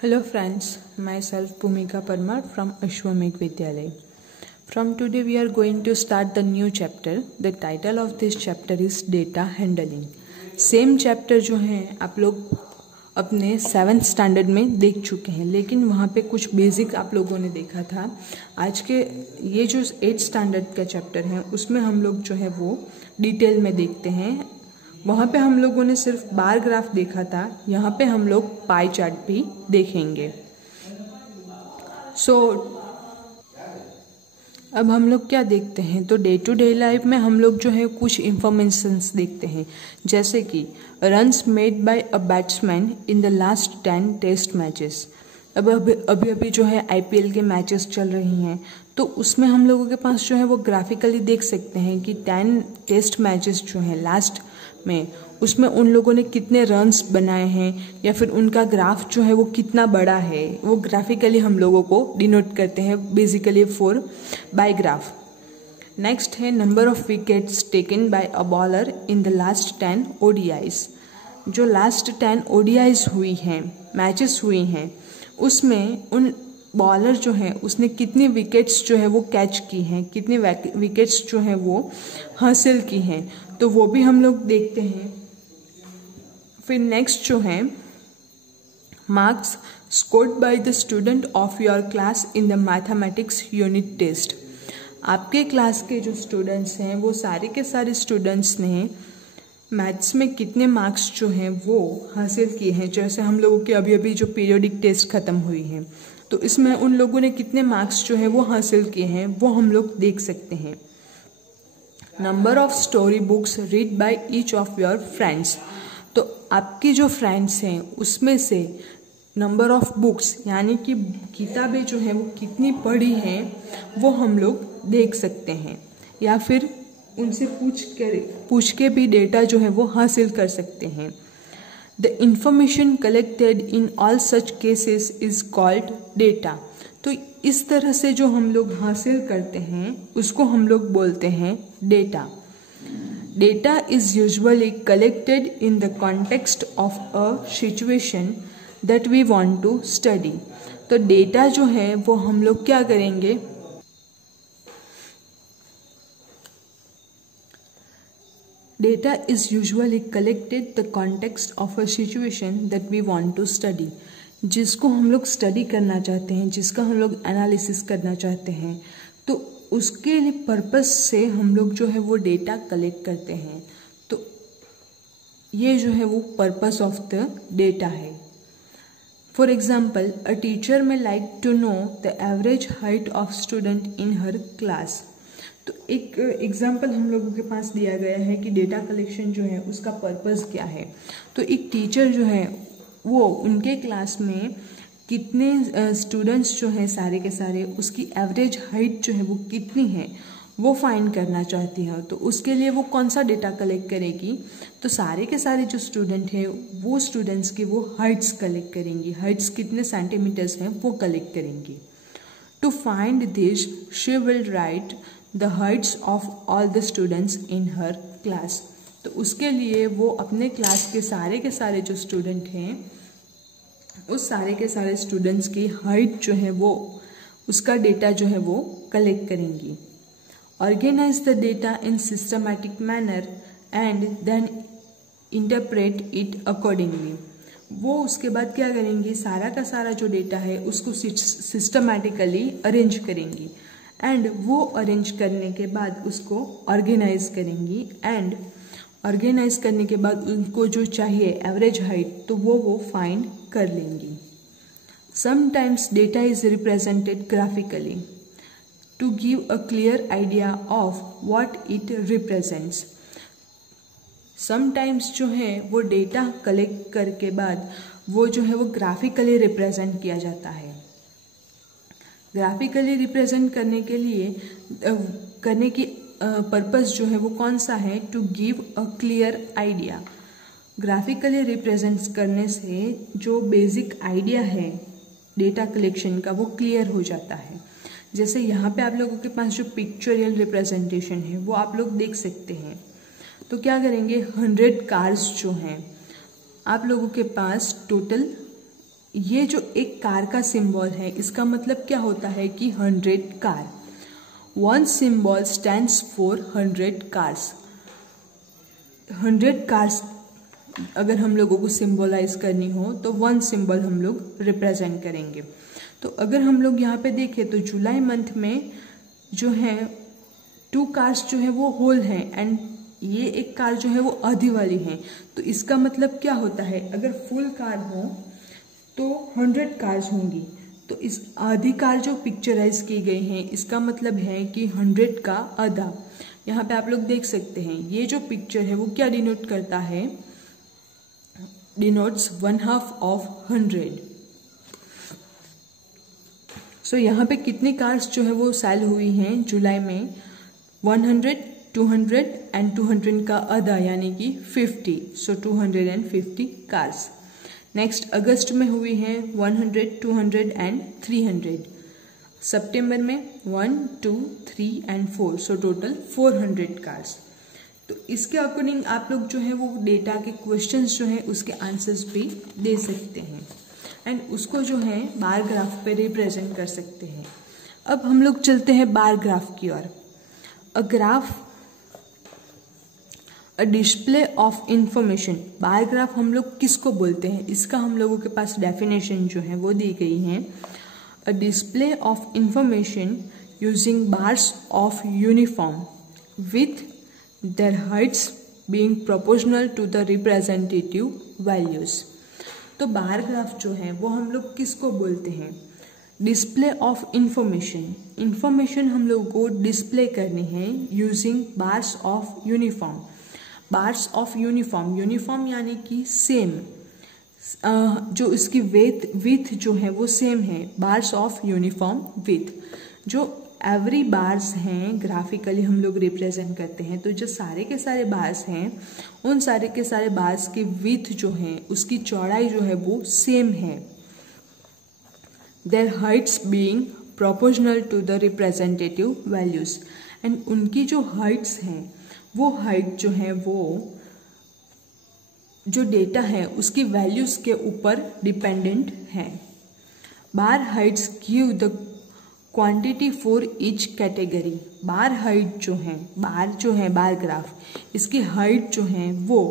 Hello friends, myself Bhumika Parmar from Ashwamedh Vidyalaya. From today we are going to start the new chapter. The title of this chapter is Data Handling. Same chapter जो है आप लोग अपने 7th standard में देख चुके हैं, लेकिन वहाँ पे कुछ बेसिक आप लोगों ने देखा था. आज के ये जो 8th स्टैंडर्ड का चैप्टर है उसमें हम लोग जो है वो डिटेल में देखते हैं. वहाँ पे हम लोगों ने सिर्फ बार ग्राफ देखा था, यहाँ पे हम लोग पाई चार्ट भी देखेंगे. अब हम लोग क्या देखते हैं, तो डे टू डे लाइफ में हम लोग जो है कुछ इंफॉर्मेशंस देखते हैं, जैसे कि runs made by a batsman in the last 10 test matches. अब अभी जो है IPL के मैचेस चल रही हैं, तो उसमें हम लोगों के पास जो है वो ग्राफिकली देख सकते हैं कि 10 टेस्ट मैचेस जो हैं लास्ट में, उसमें उन लोगों ने कितने रन्स बनाए हैं या फिर उनका ग्राफ जो है वो कितना बड़ा है, वो ग्राफिकली हम लोगों को डिनोट करते हैं basically for by graph. Next है number of wickets taken by a bowler in the last 10 ODIs. जो लास्ट 10 ODIs हुई हैं, मैचेस हुई हैं, उसमें उन बॉलर जो है उसने कितनी विकेट्स जो है वो कैच की हैं, कितनी विकेट्स जो है वो हासिल की हैं, तो वो भी हम लोग देखते हैं. फिर नेक्स्ट जो है marks scored by the student of your class in the mathematics unit test. आपके क्लास के जो स्टूडेंट्स हैं वो सारे के सारे स्टूडेंट्स ने मैथ्स में कितने मार्क्स जो हैं वो हासिल किए हैं. जैसे हम लोगों की अभी जो पीरियोडिक टेस्ट ख़त्म हुई है, तो इसमें उन लोगों ने कितने मार्क्स जो है वो हासिल किए हैं वो हम लोग देख सकते हैं. Number of story books read by each of your friends. तो आपकी जो फ्रेंड्स हैं उसमें से नंबर ऑफ बुक्स यानी कि किताबें जो हैं वो कितनी पढ़ी हैं वो हम लोग देख सकते हैं, या फिर उनसे पूछ के भी डेटा जो है वो हासिल कर सकते हैं. The information collected in all such cases is called data. तो इस तरह से जो हम लोग हासिल करते हैं उसको हम लोग बोलते हैं data. Data is usually collected in the context of a situation that we want to study. तो डेटा जो है वो हम लोग क्या करेंगे, data is usually collected the context of a situation that we want to study. जिसको हम लोग स्टडी करना चाहते हैं, जिसका हम लोग एनालिसिस करना चाहते हैं, तो उसके लिए पर्पस से हम लोग जो है वो डेटा कलेक्ट करते हैं. तो ये जो है वो पर्पस ऑफ द डेटा है. For example, a teacher may like to know the average height of student in her class. तो एक एग्जाम्पल हम लोगों के पास दिया गया है कि डेटा कलेक्शन जो है उसका पर्पस क्या है. तो एक टीचर जो है वो उनके क्लास में कितने स्टूडेंट्स जो हैं सारे के सारे, उसकी एवरेज हाइट जो है वो कितनी है वो फाइंड करना चाहती है. तो उसके लिए वो कौन सा डेटा कलेक्ट करेगी, तो सारे के सारे जो स्टूडेंट हैं वो स्टूडेंट्स की वो हाइट्स कलेक्ट करेंगी, हाइट्स कितने सेंटीमीटर्स हैं वो कलेक्ट करेंगी. To find this she will write the heights of all the students in her class. तो उसके लिए वो अपने क्लास के सारे जो स्टूडेंट हैं उस सारे के सारे स्टूडेंट्स की हाइट जो है वो उसका डेटा जो है वो कलेक्ट करेंगी. Organise the data in systematic manner and then interpret it accordingly. वो उसके बाद क्या करेंगी, सारा का सारा जो डेटा है उसको सिस्टमैटिकली अरेंज करेंगी, एंड वो अरेंज करने के बाद उसको ऑर्गेनाइज करेंगी, एंड ऑर्गेनाइज करने के बाद उनको जो चाहिए एवरेज हाइट तो वो फाइंड कर लेंगी. Sometimes data is represented graphically to give a clear idea of what it represents. Sometimes जो है वो डेटा कलेक्ट करके बाद वो जो है वो ग्राफिकली रिप्रेजेंट किया जाता है. ग्राफिकली रिप्रेजेंट करने के लिए करने की पर्पस जो है वो कौन सा है, to give a clear idea. Graphically represent करने से जो बेसिक आइडिया है डेटा कलेक्शन का वो क्लियर हो जाता है. जैसे यहाँ पे आप लोगों के पास जो पिक्चोरियल रिप्रेजेंटेशन है वो आप लोग देख सकते हैं. तो क्या करेंगे, 100 कार्स जो हैं आप लोगों के पास टोटल ये जो एक कार का सिंबल है, इसका मतलब क्या होता है कि 100 car. 1 symbol stands for 100 cars. 100 cars अगर हम लोगों को सिंबलाइज करनी हो तो 1 सिंबल हम लोग रिप्रेजेंट करेंगे। तो अगर हम लोग यहाँ पे देखें तो जुलाई मंथ में जो है 2 कार्स जो है वो होल है एंड ये एक कार जो है वो आधी वाली है। तो इसका मतलब क्या होता है, अगर फुल कार हो तो 100 कार्स होंगी। तो इस आधी कार जो पिक्चराइज की गई है इसका मतलब है कि 100 का आधा। यहाँ पे आप लोग देख सकते हैं ये जो पिक्चर है वो क्या डिनोट करता है, डिनोट्स 1/2 ऑफ 100। सो यहाँ पे कितनी कार्स जो है वो सेल हुई हैं जुलाई में, 100, 200 एंड 200 का आधा यानी कि 50। सो 250 कार्स। नेक्स्ट अगस्त में हुई है 100, 200 एंड 300। सितंबर में 1, 2, 3 एंड 4। So total 400 cars. तो इसके अकॉर्डिंग आप लोग जो है वो डेटा के क्वेश्चंस जो है उसके आंसर्स भी दे सकते हैं एंड उसको जो है बार ग्राफ पे रिप्रेजेंट कर सकते हैं। अब हम लोग चलते हैं बार ग्राफ की ओर। A graph a display of information. Bar graph हम लोग किसको बोलते हैं, इसका हम लोगों के पास डेफिनेशन जो है वो दी गई है। अ display of information using bars of uniform with their heights being proportional to the representative values। तो बार ग्राफ जो है वो हम लोग किसको बोलते हैं, डिस्प्ले ऑफ इंफॉर्मेशन। इंफॉर्मेशन हम लोग को डिस्प्ले करनी है using bars of uniform. Bars of uniform, uniform यानी कि सेम, जो इसकी विथ जो है वो सेम है, बार्स ऑफ यूनिफॉर्म विथ। जो एवरी बार्स हैं ग्राफिकली हम लोग रिप्रेजेंट करते हैं, तो जो सारे के सारे बार्स हैं उन सारे के सारे बार्स की विथ जो है उसकी चौड़ाई जो है वो सेम है। Their heights being proportional to the representative values. And उनकी जो हाइट्स हैं वो हाइट जो है वो जो डेटा है उसकी वैल्यूज के ऊपर डिपेंडेंट है। Bar heights give the quantity for each category. Bar height जो है बार ग्राफ, इसकी हाइट जो है वो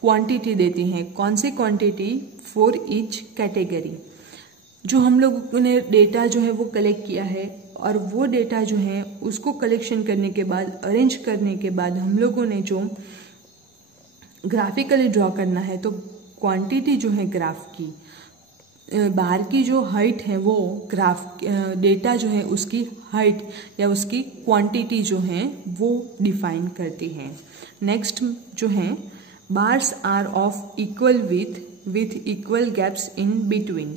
क्वांटिटी देती है। कौन सी क्वांटिटी, फॉर ईच कैटेगरी। जो हम लोगों ने डेटा जो है वो कलेक्ट किया है और वो डेटा जो है उसको कलेक्शन करने के बाद, अरेंज करने के बाद हम लोगों ने जो ग्राफिकली ड्रॉ करना है, तो क्वांटिटी जो है ग्राफ की, बार की जो हाइट है वो ग्राफ डेटा जो है उसकी हाइट या उसकी क्वांटिटी जो है वो डिफाइन करती है। नेक्स्ट जो है bars are of equal with equal gaps in between.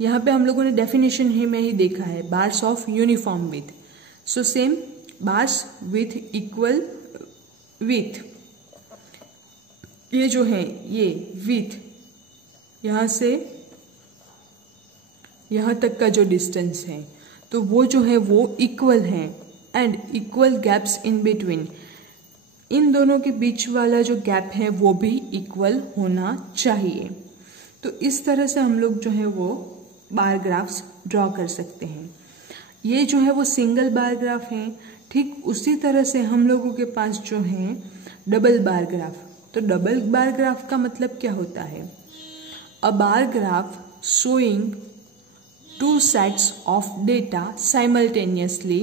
यहाँ पे हम लोगों ने डेफिनेशन ही में ही देखा है, bars of uniform with. So same bars with equal with, ये जो है ये विथ यहाँ से यहाँ तक का जो डिस्टेंस है तो वो जो है वो इक्वल है and equal gaps in between, इन दोनों के बीच वाला जो गैप है वो भी इक्वल होना चाहिए। तो इस तरह से हम लोग जो है वो बार ग्राफ्स ड्रॉ कर सकते हैं। ये जो है वो सिंगल बार ग्राफ है। ठीक उसी तरह से हम लोगों के पास जो है डबल बार ग्राफ। तो डबल बार ग्राफ का मतलब क्या होता है, a bar graph showing two sets of data simultaneously.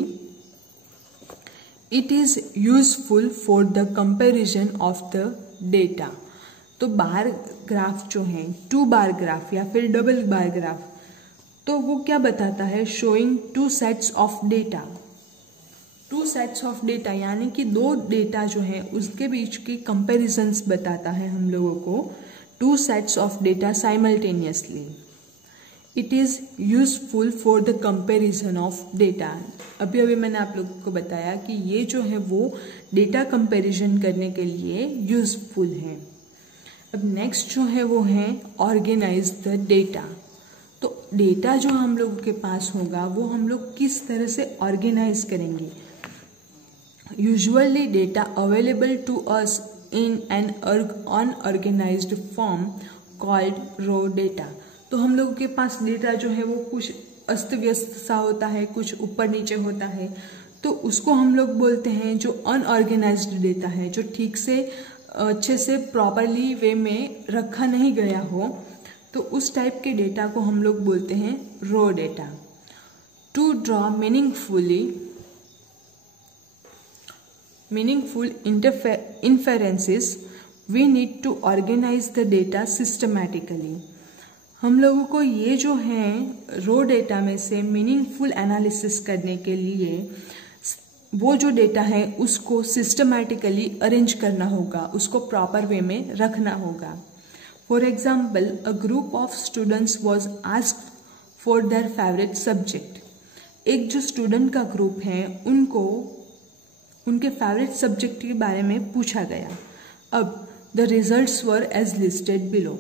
It is useful for the comparison of the data। तो बार ग्राफ जो है, 2 बार ग्राफ या फिर डबल बार ग्राफ, तो वो क्या बताता है, showing 2 sets of data. 2 sets of data यानी कि 2 डेटा जो है उसके बीच की कंपेरिजन्स बताता है हम लोगों को। 2 sets of data simultaneously. It is useful for the comparison of data. अभी मैंने आप लोगों को बताया कि ये जो है वो डेटा कंपेरिजन करने के लिए यूजफुल है। अब नेक्स्ट जो है वो है ऑर्गेनाइज द डेटा। तो डेटा जो हम लोगों के पास होगा वो हम लोग किस तरह से ऑर्गेनाइज करेंगे। Usually data available to us in an unorganised form called raw data. तो हम लोगों के पास डेटा जो है वो कुछ अस्त व्यस्त सा होता है, कुछ ऊपर नीचे होता है, तो उसको हम लोग बोलते हैं जो अनऑर्गेनाइज्ड डेटा है, जो ठीक से अच्छे से प्रॉपरली वे में रखा नहीं गया हो, तो उस टाइप के डेटा को हम लोग बोलते हैं raw data. To draw meaningful inferences, we need to organize the data systematically। हम लोगों को ये जो है रो डेटा में से मीनिंगफुल एनालिसिस करने के लिए वो जो डेटा है उसको सिस्टमैटिकली अरेंज करना होगा, उसको प्रॉपर वे में रखना होगा। For example, a group of students was asked for their favourite subject. एक जो स्टूडेंट का ग्रुप है उनको उनके फेवरेट सब्जेक्ट के बारे में पूछा गया। अब the results were as listed below.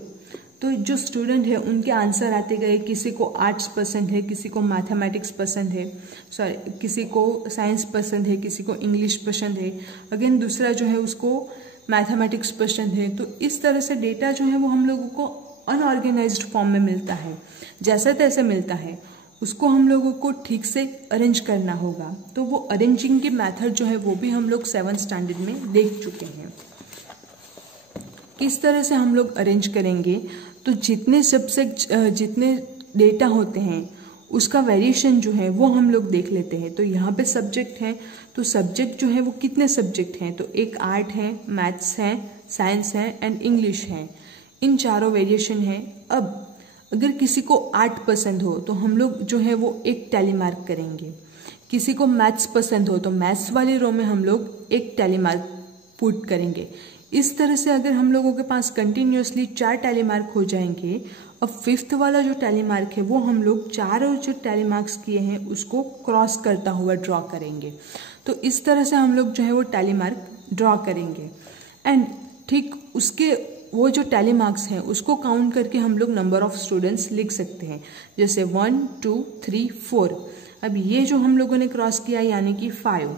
तो जो स्टूडेंट है उनके आंसर आते गए, किसी को आर्ट्स पसंद है, किसी को मैथमेटिक्स पसंद है, किसी को साइंस पसंद है, किसी को इंग्लिश पसंद है, अगेन दूसरा जो है उसको मैथमेटिक्स पसंद है। तो इस तरह से डेटा जो है वो हम लोगों को अनऑर्गेनाइज्ड फॉर्म में मिलता है, जैसे तैसे मिलता है, उसको हम लोगों को ठीक से अरेंज करना होगा। तो वो अरेंजिंग के मेथड जो है वो भी हम लोग 7th स्टैंडर्ड में देख चुके हैं। किस तरह से हम लोग अरेंज करेंगे, तो जितने डेटा होते हैं उसका वेरिएशन जो है वो हम लोग देख लेते हैं। तो यहाँ पे सब्जेक्ट है, तो सब्जेक्ट जो है वो कितने सब्जेक्ट हैं, तो एक आर्ट है, मैथ्स है, साइंस है एंड इंग्लिश है, इन चारों वेरिएशन है। अब अगर किसी को आर्ट पसंद हो तो हम लोग जो है वो एक टैली मार्क करेंगे, किसी को मैथ्स पसंद हो तो मैथ्स वाली रो में हम लोग एक टैली मार्क पुट करेंगे। इस तरह से अगर हम लोगों के पास कंटिन्यूसली 4 टैली मार्क हो जाएंगे, अब 5th वाला जो टैली मार्क है वो हम लोग चारों जो टैली मार्क्स किए हैं उसको क्रॉस करता हुआ ड्रॉ करेंगे। तो इस तरह से हम लोग जो है वो टैली मार्क ड्रॉ करेंगे एंड ठीक उसके वो जो टैली मार्क्स हैं उसको काउंट करके हम लोग नंबर ऑफ स्टूडेंट्स लिख सकते हैं, जैसे 1 2 3 4। अब ये जो हम लोगों ने क्रॉस किया यानी कि 5,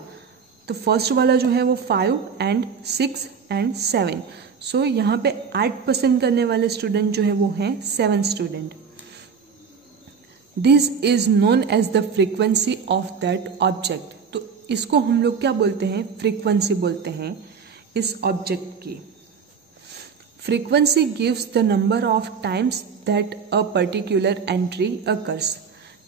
तो फर्स्ट वाला जो है वो 5 एंड 6 एंड 7। सो यहाँ पे 8 पसंद करने वाले स्टूडेंट जो है वो हैं 7 student. This is known as the frequency of that object. तो इसको हम लोग क्या बोलते हैं, फ्रीक्वेंसी बोलते हैं इस ऑब्जेक्ट की। Frequency gives the number of times that a particular entry occurs.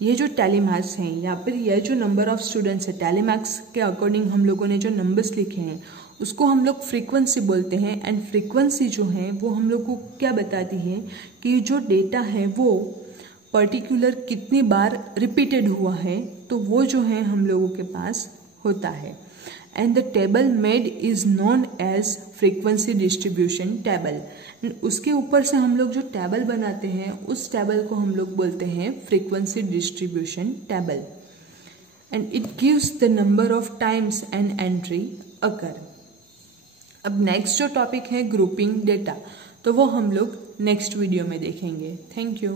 ये जो टैली मार्क्स हैं या फिर ये जो नंबर ऑफ स्टूडेंट्स है, टैली मार्क्स के अकॉर्डिंग हम लोगों ने जो नंबर्स लिखे हैं उसको हम लोग फ्रीक्वेंसी बोलते हैं। एंड फ्रीक्वेंसी जो है वो हम लोग को क्या बताती है कि जो डेटा है वो पर्टिकुलर कितनी बार रिपीटेड हुआ है, तो वो जो है हम लोगों के पास होता है। And the table made is known as frequency distribution table. उसके ऊपर से हम लोग जो टेबल बनाते हैं उस टेबल को हम लोग बोलते हैं frequency distribution table. And it gives the number of times and entry occur. अब नेक्स्ट जो टॉपिक है ग्रुपिंग डेटा, तो वो हम लोग नेक्स्ट वीडियो में देखेंगे। Thank you.